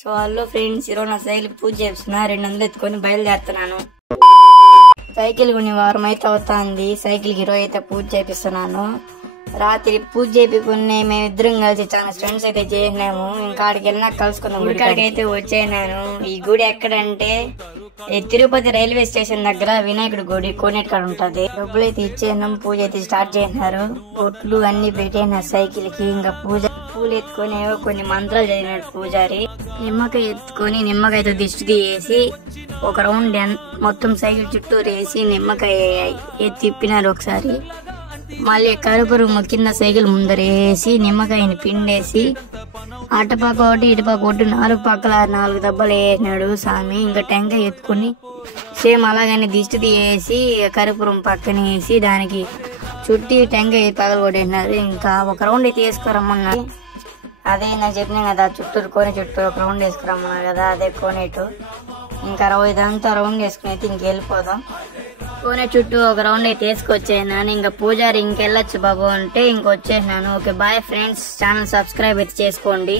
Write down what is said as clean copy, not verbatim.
So hello friends, ఈరోజు నా cycle పూజ చేస్తున్నా. 200 ఎత్తుకొని బయలుదేరుతున్నాను. సైకిల్ కొన్ని వారం అయితే అవుతుంది. సైకిల్ కి ఈరోజు అయితే పూజ చేపిస్తున్నాను. రాత్రి పూజ చేపించుకుని మేమిద్దరం కలిసి చాలా ఫ్రెండ్స్ అయితే చేసినాము. ఇంకా ఆడికి వెళ్ళినా కలుసుకున్నాం. గుడికాడికి అయితే వచ్చేనాను. ఈ గుడి ఎక్కడంటే తిరుపతి రైల్వే స్టేషన్ దగ్గర వినాయకుడి గుడి కోనేటి కాడ ఉంటది. డబ్బులు అయితే ఇచ్చేసినాం. పూజ అయితే స్టార్ట్ చేసినారు. బొట్లు అన్ని పెట్టేసినారు సైకిల్ కి. ఇంకా పూలు ఎత్తుకొని కొన్ని మంత్రాలు చదివినాడు పూజారి. నిమ్మకాయ ఎత్తుకొని నిమ్మకాయతో దిష్టి తీసి ఒక రౌండ్ మొత్తం సైకిల్ చుట్టూ వేసి నిమ్మకాయ తిప్పినారు ఒకసారి. మళ్ళీ కరుపురు కింద సైకిల్ ముందర వేసి నిమ్మకాయని పిండేసి అటుపక్క ఒకటి ఇటుపక్క ఒకటి 4 పక్కల 4 దెబ్బలు వేసినాడు స్వామి. ఇంకా టెంకాయ ఎత్తుకుని సేమ్ అలాగని దిష్టి తీసి కరుపురం పక్కన వేసి దానికి చుట్టి టెంకాయ పగలు కొట్టేసినారు. ఇంకా ఒక రౌండ్ అయితే వేసుకురమ్మన్నారు. అదే నాకు చెప్పినా కదా, చుట్టూరు చుట్టూ ఒక రౌండ్ వేసుకురమ్మన్నారు కదా, అదే కోనేటు. ఇంకా ఇదంతా రౌండ్ వేసుకుని అయితే ఇంకెళ్ళిపోదాం. కోనే చుట్టూ ఒక రౌండ్ అయితే వేసుకొచ్చేసినాను. ఇంకా పూజారి ఇంకెళ్ళొచ్చు బాబు అంటే ఇంకొచ్చేసినాను. Okay bye friends, channel subscribe అయితే చేసుకోండి.